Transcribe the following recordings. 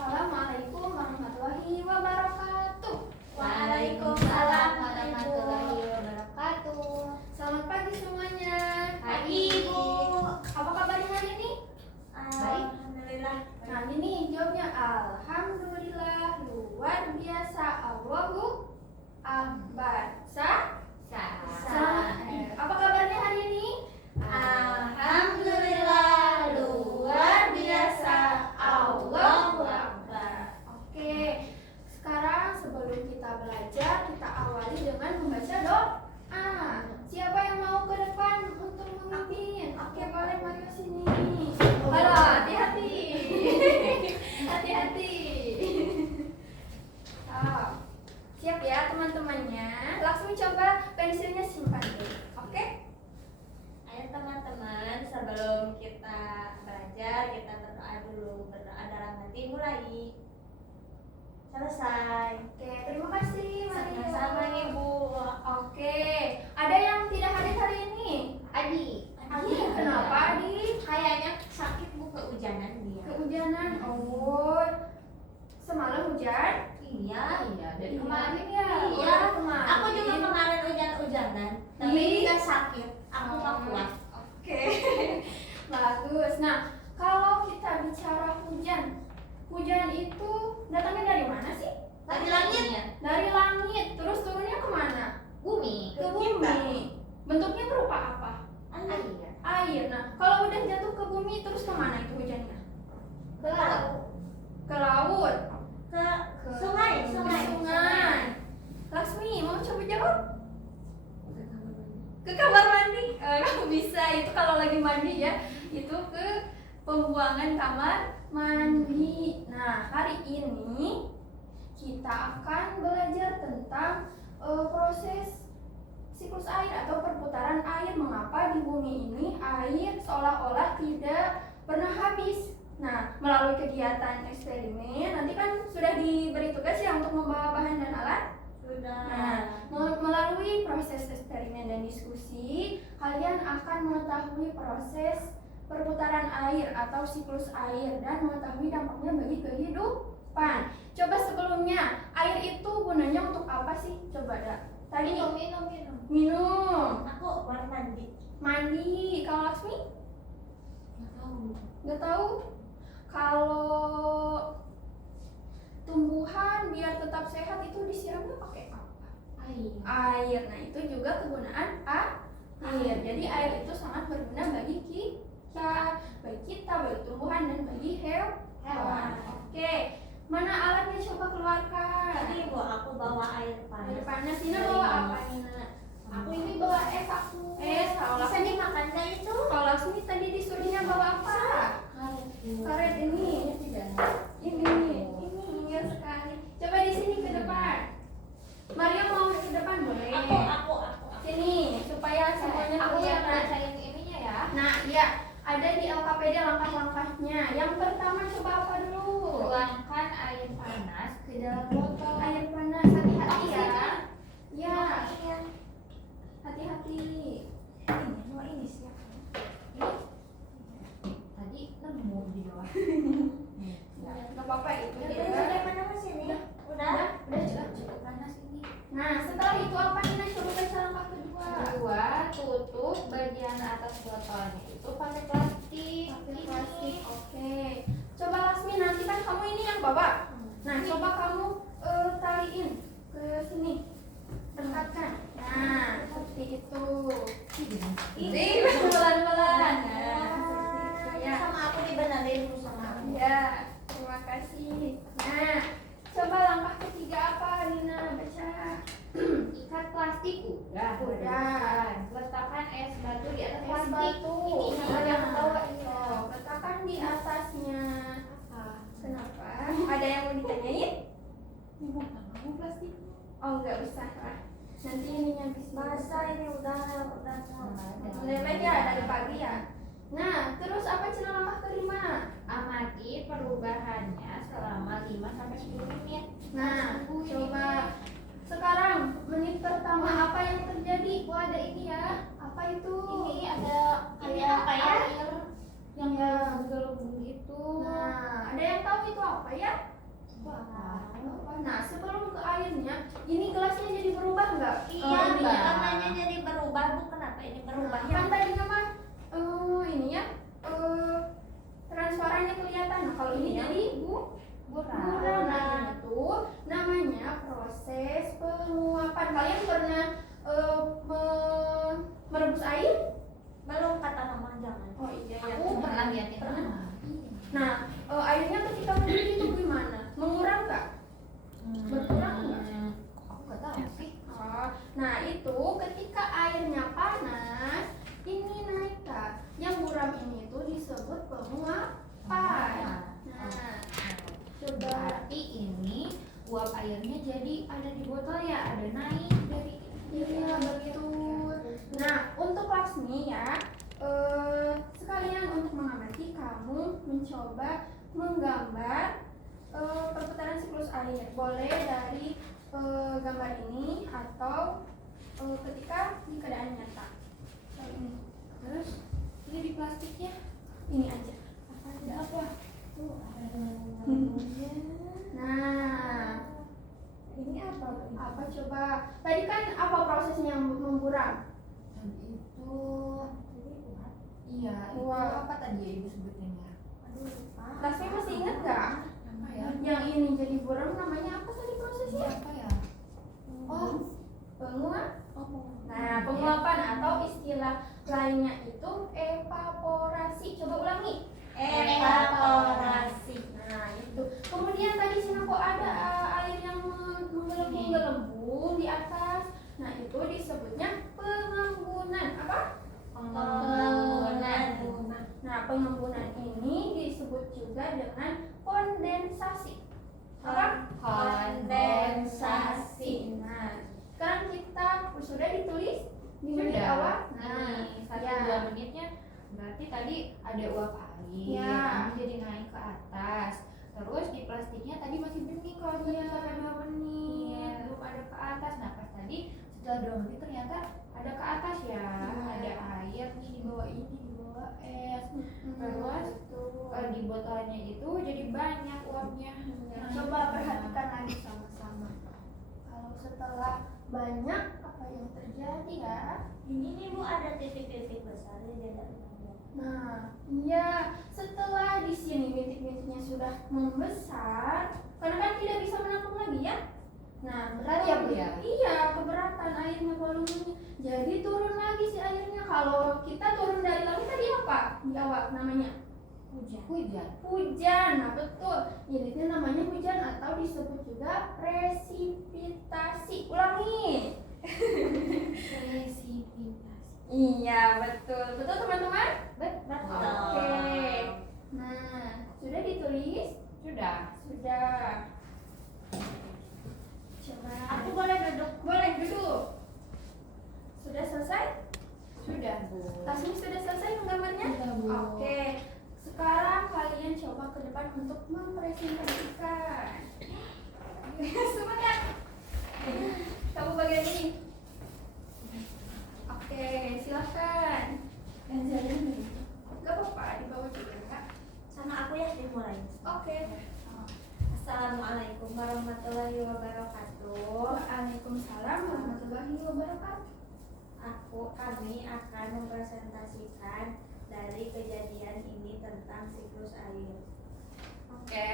Assalamualaikum warahmatullahi wabarakatuh. Waalaikumsalam warahmatullahi wabarakatuh. Selamat pagi semuanya. Pagi, Bu. Apa kabarnya hari ini? Baik, alhamdulillah. Nah, ini jawabnya alhamdulillah, luar biasa, Allahu akbar. Apa kabarnya hari ini? Alhamdulillah, luar biasa, Allahu Akbar. Oke, sekarang sebelum kita belajar, kita awali dengan membaca doa. Siapa yang mau ke depan untuk memimpin? Oke, boleh mari ke sini. Halo, hati-hati. Hati-hati. Siap ya teman-temannya. Langsung coba pensilnya simpan dulu. Oke? Ayo teman-teman, sebelum kita belajar, kita berdoa dulu. Berdoa dalam hati mulai. Selesai. Oke, terima kasih Mario. Sama-sama, Ibu. Oke, ada yang tidak hadir hari ini? Adi. Adi, kenapa Adi? Kayaknya sakit, Bu, kehujanan dia. Kehujanan. Oh, semalam hujan? Iya. Dari kemarin ya? Iya. Oh, kemarin. Aku juga kemarin hujan-hujanan, tapi Ih. nggak sakit. Aku nggak kuat. Oke, bagus. Nah, kalau kita bicara hujan, hujan itu datangnya dari mana sih? Dari langit. Dari langit, terus turunnya kemana? Bumi. Ke bumi. Bentuknya berupa apa? Air. Air. Nah, kalau udah jatuh ke bumi, terus kemana itu hujannya? Ke laut. Ke laut. Ke sungai. Ke sungai. Laksmi, mau coba jawab? Ke kamar mandi. Kamu bisa, itu kalau lagi mandi ya, itu ke pembuangan kamar mandi. Nah, hari ini kita akan belajar tentang proses siklus air atau perputaran air. Mengapa di bumi ini air seolah-olah tidak pernah habis. Nah, melalui kegiatan eksperimen, nanti kan sudah diberi tugas ya untuk membawa bahan dan alat. Sudah. Nah, melalui proses eksperimen dan diskusi, kalian akan mengetahui proses perputaran air atau siklus air dan mengetahui dampaknya bagi kehidupan. Coba sebelumnya, air itu gunanya untuk apa sih? Coba dah. Tadi minum. Aku baru mandi. Mandi. Kalau Laksmi? Nggak tahu. Nggak tahu. Kalau tumbuhan biar tetap sehat itu disiramnya pakai apa? Air. Nah, itu juga kegunaan air. Jadi air itu sangat berguna bagi kita, bagi tumbuhan dan bagi hewan. Oke, mana alatnya coba keluarkan? Tadi, Bu, aku bawa air panas. Air panas. Nina bawa apa Nina? Aku ini bawa es aku. Kalau Bisa dimakan nggak itu? Kalau Laksmi tadi disuruhnya bawa apa? Karet ini. Ini ingat sekali. Coba di sini ke depan. Maria mau ke depan boleh? Aku. Sini supaya semuanya Aku yang kelihatan. bacain ininya ya. Nah, ya, ada di LKPD langkah-langkahnya. Yang pertama coba apa dulu? Tuangkan air panas ke dalam botol. Air panas, hati-hati ya. Ya, Iya. hati-hati. Ini siapa? Tadi nemu di bawah. Nggak apa-apa itu. Udah mana sini? Udah Cukup panas ini. Nah, setelah itu apa Nina? Coba baca langkah kedua. Kedua, tutup bagian atas botolnya itu pakai plastik. Pakai plastik. Oke. Coba Lasmi, nanti kan kamu ini yang bawa. Nah, coba kamu taliin ke sini. Dekatkan. Nah, seperti itu. Ini pelan-pelan. Nah, seperti itu ya. Sama aku dibenerin sama aku. Ya, terima kasih. Nah, coba langkah ketiga apa Nina? Baca. Ikat plastik udah. Letakkan es batu di atas Es plastik. batu. Ini yang bawa ini. Oh, letakkan di atasnya. Kenapa? Ada yang mau ditanyain? Mau plastik? Oh, nggak usah lah. Nanti ininya habis Masa ini udah Lele ya dari pagi ya. Nah, terus apa Cina langkah kelima? amati perubahannya selama 5-10 menit. Nah, coba sekarang menit pertama apa yang terjadi? Wah, ada ini ya. Apa itu? Ini ada Ini kayak apa ya? air yang Ya. menggelembung gitu. Nah, ada yang tahu itu apa ya? Nah, sebelum ke airnya, ini gelasnya jadi berubah nggak? Iya, Ininya. warnanya jadi berubah. Bu, kenapa ini berubah? Kan tadinya mah ini ya transparannya kelihatan. Nah, kalau ini jadi buram. Nah, itu namanya proses penguapan. Kalian pernah merebus air? Belum, kata mama jangan. Oh iya ya. Aku pernah liatin Pernah. Nah, airnya ketika mendidih itu gimana? Mengurangi nggak? Berkurang nggak? Aku nggak tahu sih. Oh, nah itu ketika airnya panas, ini naik Kak. Yang buram ini itu disebut penguapan. Nah, coba. Berarti ini uap airnya jadi ada di botol ya, ada naik dari Iya betul. Nah, untuk Laksmi ya, sekalian untuk mengamati kamu mencoba menggambar perputaran siklus air. Boleh dari gambar ini atau ketika di keadaan nyata. Ini. terus ini di plastiknya Ini aja. ada apa? Tuh, ada Nah, ini apa? apa coba? Tadi kan apa prosesnya memburam? Tadi itu Ini uap. iya itu Uap. apa tadi ya ibu sebutnya? Aduh, lupa. Laksmi masih ingat gak? Apa ya? Yang ini jadi buram namanya apa tadi Ini prosesnya? apa ya? Oh, Penguap. Oh, Nah, penguapan atau istilah lainnya itu evaporasi. Coba ulangi. evaporasi. Nah, itu. Kemudian tadi sini kok ada air yang menggelembung di atas. Nah, itu disebutnya pengembunan. Apa? Pengembunan. Nah, pengembunan ini disebut juga dengan kondensasi. Apa? Kondensasi. Nah, sekarang kita sudah ditulis di menit sudah. awal. Nah, Nah, 1-2 menitnya berarti tadi ada uap air, Ya. ini jadi naik ke atas. Terus di plastiknya tadi masih bening kalau Iya. sampai 2 menit, Iya. belum ada ke atas. Nah, pas tadi setelah 2 menit ternyata ada ke atas ya. Iya. Ada air nih di bawah ini, di bawah es. Terus Di botolnya itu jadi banyak uapnya. ya, coba perhatikan lagi sama-sama. Kalau setelah banyak apa yang terjadi ya? Ini nih Bu, ada titik-titik besar di dalamnya. Nah, iya, setelah di sini bintik-bintiknya sudah membesar, karena kan tidak bisa menampung lagi ya. Nah, Berat ya, Bu, ya? Iya, keberatan airnya volumenya. Jadi turun lagi si airnya. Kalau kita turun dari langit tadi apa? Di awal namanya Hujan. hujan. Nah, betul. Jadi itu namanya hujan atau disebut juga presipitasi. Ulangi. Presipitasi. Iya, betul. Betul teman-teman? Betul. Oke. Nah, sudah ditulis? Sudah. Sudah. Coba. Aku boleh duduk? Boleh duduk. Sudah selesai? Sudah, Bu. Tasnya sudah selesai menggambarnya? Sudah, Bu. Oke. Sekarang kalian coba ke depan untuk mempresentasikan. Semangat. Kamu bagian ini. Oke, silakan. Ganjarin dulu. Gak apa-apa, dibawa juga, Kak. Sama aku ya, dimulai. Oke. Assalamualaikum warahmatullahi wabarakatuh. Waalaikumsalam warahmatullahi wabarakatuh. Kami akan mempresentasikan dari kejadian ini tentang siklus air. Oke,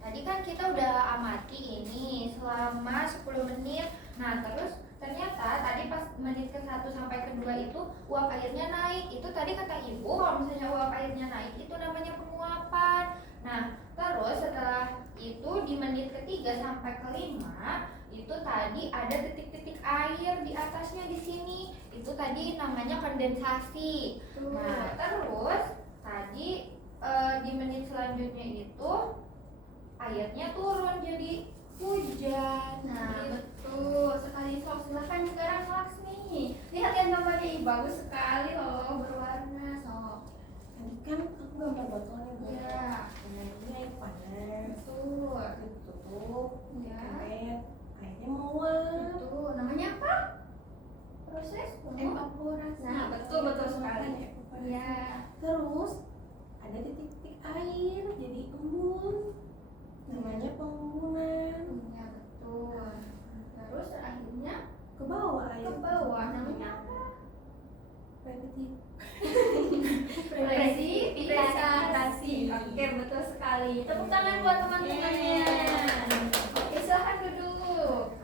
tadi kan kita udah amati ini selama 10 menit. Nah, terus ternyata tadi pas menit ke-1 sampai ke-2 itu uap airnya naik. Itu tadi kata Ibu kalau misalnya uap airnya naik itu namanya penguapan. Nah, terus setelah itu di menit ke-3 sampai ke-5 itu tadi ada titik-titik air di atasnya di sini. Itu tadi namanya kondensasi. Nah, terus tadi di menit selanjutnya itu airnya turun jadi hujan. Nah, betul sekali. Sok, silakan sekarang Laksmi. Lihat yang gambarnya Ih, bagus sekali loh, berwarna. Sok. Tadi kan aku gambar botolnya Bu. Iya. Nah, ini air panas. Betul. Ditutup, Ya. dikeret, airnya menguap. Betul. Namanya apa? Proses Evaporasi. Nah, betul sekali. Evaporasi. Ya. Terus ada titik-titik air jadi embun. Namanya pengembunan. sekali. Tepuk tangan buat teman-temannya. Oke, silahkan duduk.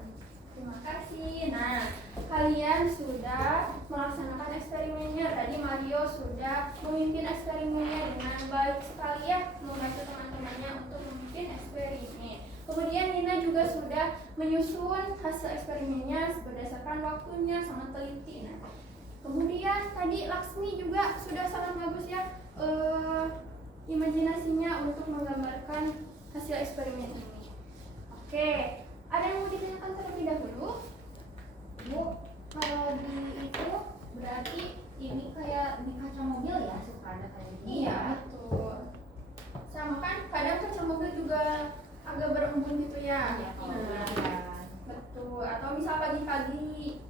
Terima kasih. Nah, kalian sudah melaksanakan eksperimennya. Tadi Mario sudah memimpin eksperimennya dengan baik sekali ya, membantu teman-temannya untuk memimpin eksperimen. Kemudian Nina juga sudah menyusun hasil eksperimennya berdasarkan waktunya, sangat teliti. Nah, kemudian tadi Laksmi juga sudah sangat bagus ya imajinasinya untuk menggambarkan hasil eksperimen ini. Oke, ada yang mau ditanyakan terlebih dahulu? Bu, kalau di itu berarti ini kayak di kaca mobil ya, suka ada kayak gini. Iya, betul. Sama kan, kadang kaca mobil juga agak berembun gitu ya. Iya, kalau Nah, kan. betul. Atau misal pagi-pagi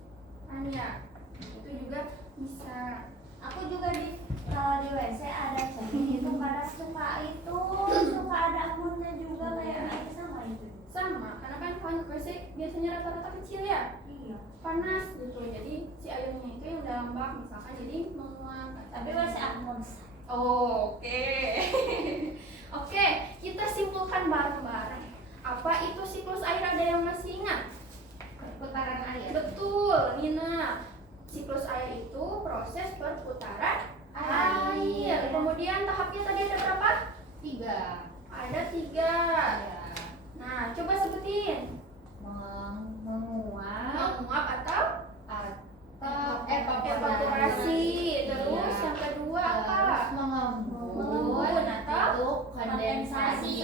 kan ya, itu juga bisa. Aku juga kalau di WC ada cermin itu kadang suka ada embunnya juga kayak itu sama itu. Sama, karena kan WC biasanya rata-rata kecil ya, Iya. panas gitu. Jadi si airnya itu yang dalam bak misalkan jadi menguap. Tapi WC aku Oke. Oke, kita simpulkan bareng-bareng. Apa itu siklus air? Ada yang masih ingat? Perputaran air. Betul, Nina. Siklus air itu proses perputaran air. Kemudian tahapnya tadi ada berapa? 3. Ada 3. Ya. Nah, coba sebutin. Menguap Menguap atau atau evaporasi. Terus yang kedua apa? Terus mengembun atau itu kondensasi.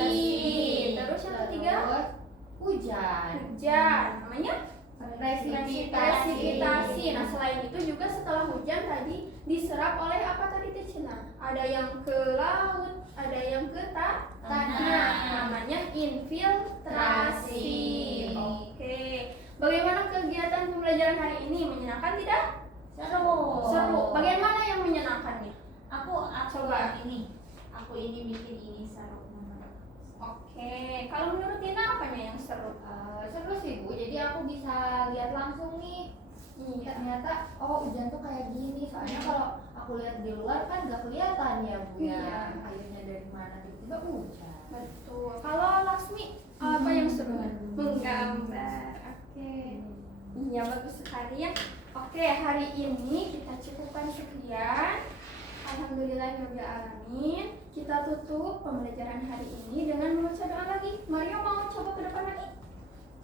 Terus yang ketiga? Terus hujan. Hujan. Namanya? Presipitasi. Nah, selain itu juga setelah hujan tadi diserap oleh apa tadi Teh Cina? Ada yang ke laut, ada yang ke tanah. Namanya infiltrasi. Oke. Bagaimana kegiatan pembelajaran hari ini? Menyenangkan tidak? Seru. Bagian mana yang menyenangkannya? Aku Coba. Aku ini bikin ini seru. Oke. Kalau menurut Tina apanya yang seru? Seru sih Bu, jadi aku bisa lihat langsung nih. Ternyata hujan tuh kayak gini. Soalnya kalau aku lihat di luar kan gak kelihatan ya Bu Iya. ya. Airnya dari mana tiba-tiba hujan. Betul. Kalau Laksmi apa yang seru? Menggambar. Oke. Iya, bagus sekali ya. Oke, hari ini kita cukupkan sekian. Alhamdulillahirrahmanirrahim. Kita tutup pembelajaran hari ini dengan membaca doa lagi. Mario mau coba ke depan lagi?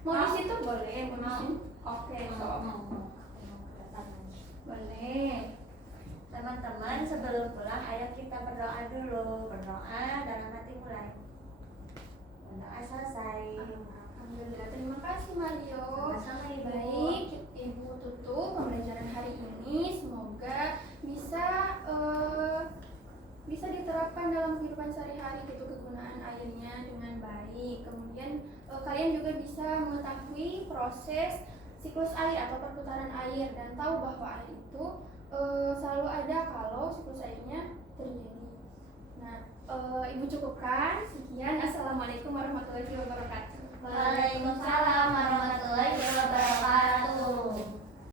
Mau di situ? Boleh, mau di sini. Oke, so. Boleh. Teman-teman, sebelum pulang ayo kita berdoa dulu. Berdoa dalam hati mulai. Berdoa selesai. Alhamdulillah, terima kasih Mario. Sama-sama, Ibu. Baik, Ibu tutup pembelajaran hari ini. Semoga bisa diterapkan dalam kehidupan sehari-hari gitu, kegunaan airnya dengan baik. Kemudian kalian juga bisa mengetahui proses siklus air atau perputaran air dan tahu bahwa air itu selalu ada kalau siklus airnya terjadi. Nah, Ibu cukupkan. Sekian. Assalamualaikum warahmatullahi wabarakatuh. Waalaikumsalam warahmatullahi wabarakatuh.